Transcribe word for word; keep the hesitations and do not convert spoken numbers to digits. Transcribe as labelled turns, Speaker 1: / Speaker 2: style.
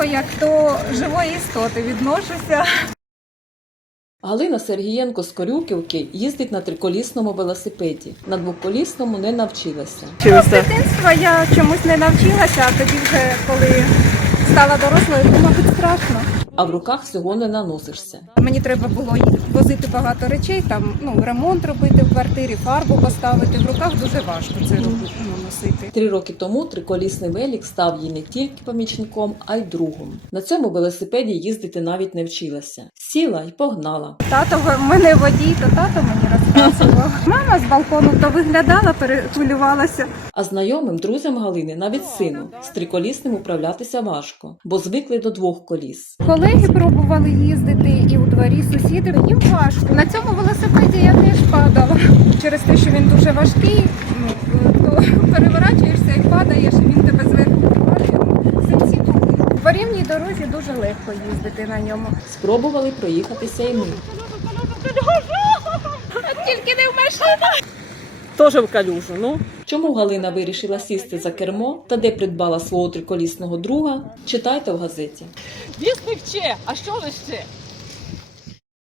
Speaker 1: нього як до живої істоти відношуся.
Speaker 2: Галина Сергієнко з Корюківки їздить на триколісному велосипеді. На двоколісному не навчилася.
Speaker 1: З дитинства я чомусь не навчилася, а тоді вже, коли стала дорослою, то, мабуть, страшно.
Speaker 2: А в руках всього не наносишся.
Speaker 1: Мені треба було возити багато речей, там, ну, ремонт робити в квартирі, фарбу поставити. В руках дуже важко це робити, ну, носити.
Speaker 2: Три роки тому триколісний велик став їй не тільки помічником, а й другом. На цьому велосипеді їздити навіть не вчилася. Сіла й погнала.
Speaker 1: Тато в мене водій, то тато мені розказував. Мама з балкону то виглядала, перехвилювалася.
Speaker 2: А знайомим друзям Галини, навіть сину, з триколісним управлятися важко, бо звикли до двох коліс.
Speaker 1: Колеги пробували їздити і у дворі сусіди, їм важко. На цьому велосипеді я теж падала. Через те, що він дуже важкий, ну, то переворачуєшся і падаєш, і він тебе зверху привалює. Синці були. В рівній дорозі дуже легко їздити на ньому.
Speaker 2: Спробували проїхатися і ми.
Speaker 1: Тільки не в машину.
Speaker 3: Теж в калюжу, ну.
Speaker 2: Чому Галина вирішила сісти за кермо та де придбала свого триколісного друга, читайте в газеті.
Speaker 3: Вісник вче, а що лише?